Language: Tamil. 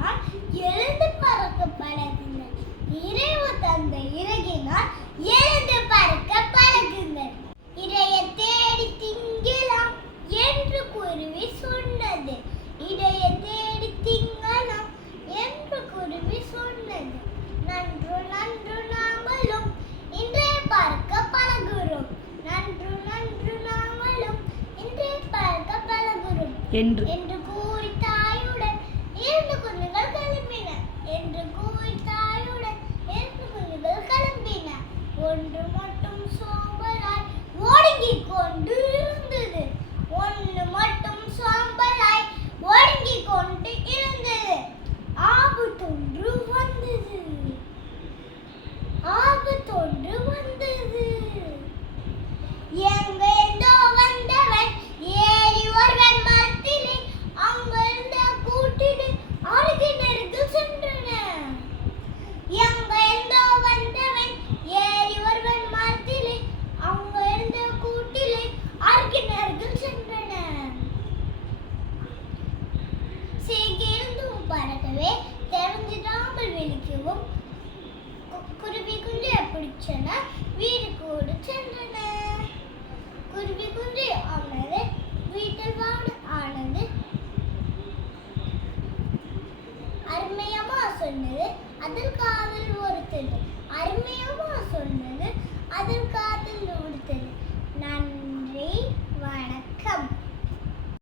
இறகினால் எழுந்து பறக்க பழகுங்கள். இறைவு தந்த இறகினால் எழுந்து பறக்க பழகுங்கள். இரைய தேடி திங்கலாம் என்று குருவி சொன்னது. இரைய தேடி திங்கலாம் என்று குருவி சொன்னது. நன்று நன்று நாங்களும் இன்றே பறக்க பழகுறோம். நன்று நன்று நாங்களும் இன்றே பறக்க பழகுறோம் என்று கூறி தாயுடன் 2 குருவிகள் கிளம்பின. என்று கூறி தாயுடன் 2 குருவிகள் கிளம்பின. ஒன்று மட்டும் சோம்பலாய் ஒடுங்கிக் கொண்டு இருந்தது. ஒன்று மட்டும் சோம்பலாய் ஒடுங்கிக் கொண்டு இருந்தது. ஆபத்தொன்று வந்தது. ஆபத்தொன்று வந்தது. எங்கேந்தோ வந்தவன் ஏறி ஒருவன் மரத்திலே அங்கிருந்த கூட்டிலே அருகினர்கள் சென்றன. எங்கேந்தோ வந்தவன் ஏறி ஒருவன் மரத்திலே அங்கிருந்த கூட்டிலே அருகினர்கள் சென்றன. சிறகிருந்தும் பறக்கவே தெரிஞ்சிடாமல் விழிக்கவும் குருவி குஞ்சு பிடிச்சன. வீடு கூடு சென்றன. குருவி குஞ்சு ஆனது வீட்டில் வாடு ஆனது. அருமையம்மா சொன்னது அதில் காதல் ஒருத்தது. அருமையம்மா சொன்னது அதில்